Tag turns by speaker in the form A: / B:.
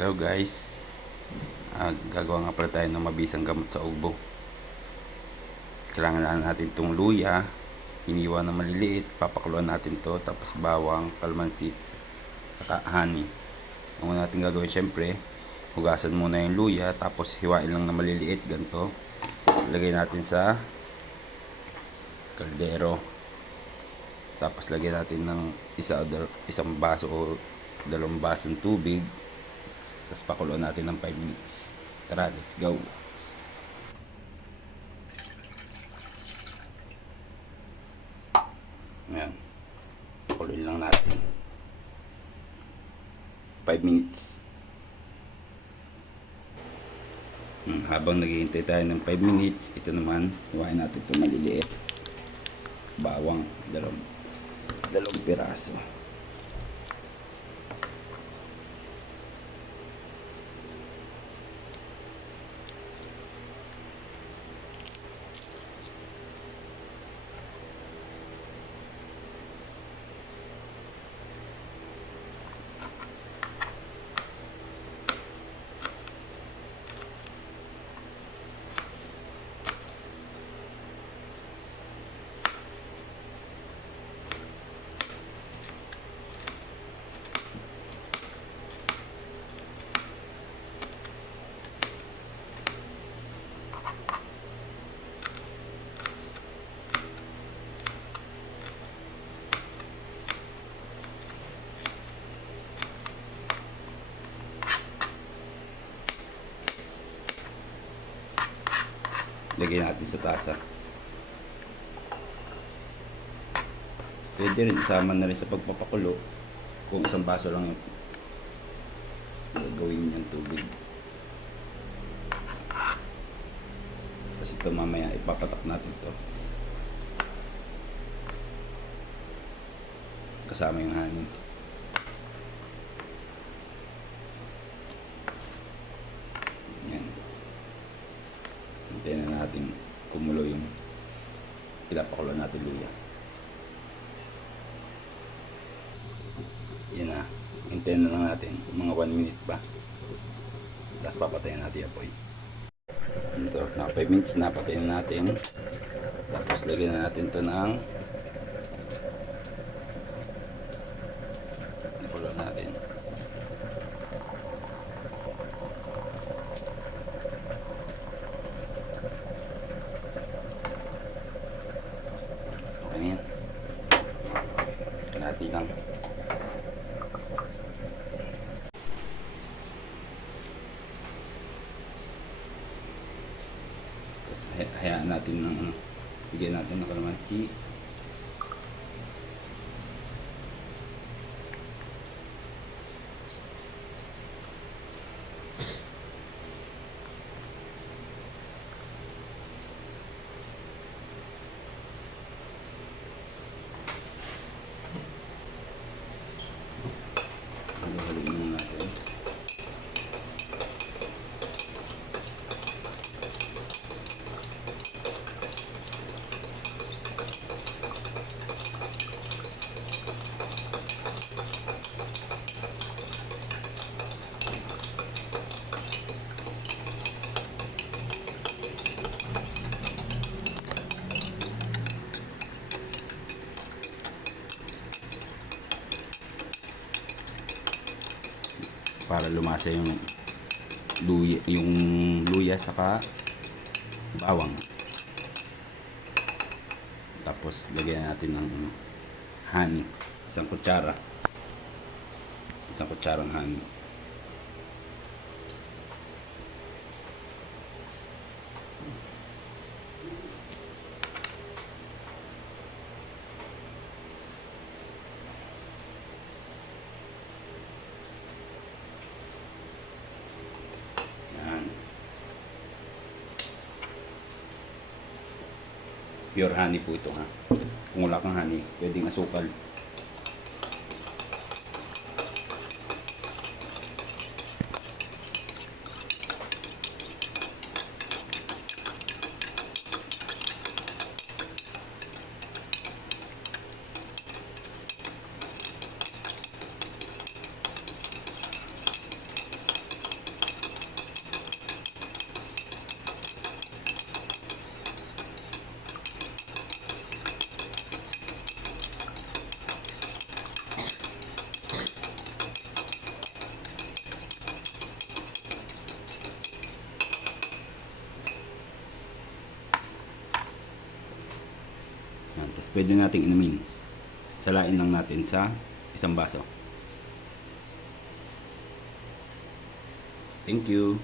A: Hello guys. Ah, gagawa nga pala tayo ng mabisang gamot sa ubo. Kailangan na natin itong luya. Iniwan na maliliit. Papakuluan natin to Tapos bawang, kalmansi, saka honey. Ang una natin gagawin syempre, hugasan muna yung luya. Tapos hiwain lang na maliliit. Ganito. Tapos lagay natin sa kaldero. Tapos lagyan natin ng isa, isang baso o dalawang basong tubig. Tapos pakuluan natin ng 5 minutes. Tara, let's go. Ayan. Pakuluin lang natin. 5 minutes. Hmm, habang naghihintay tayo ng 5 minutes, ito naman, iwain natin ito maliliit. Bawang, dalawang, dalawang piraso. Lagyan natin sa tasa. Pwede rin isama na rin sa pagpapakulo kung isang baso lang gagawin niyang tubig. Tapos ito mamaya ipapatak natin to Kasama yung hangin. Yan. Hintayin na natin kumulo yung pinapakulo natin luya. Yan na. Hintayin na lang natin mga 1 minute pa. Tapos papatayin natin yung apoy. Ito, naka 5 minutes na patayin na natin. Tapos lagyan na natin to ng nakulo natin. Okay na yan. Kalahati lang. Tapos hay- hayaan natin ng ano, bigyan natin ng kalamansi. Haluhaluin lang natin. Para lumasa yung luya, yung luya saka bawang. Tapos lagyan natin ng honey, isang kutsara. Isang kutsarang honey. Yan. Pure honey po ito ha. Kung wala kang honey, pwedeng asukal. Pwede nating inumin. Salain lang natin sa isang baso. Thank you.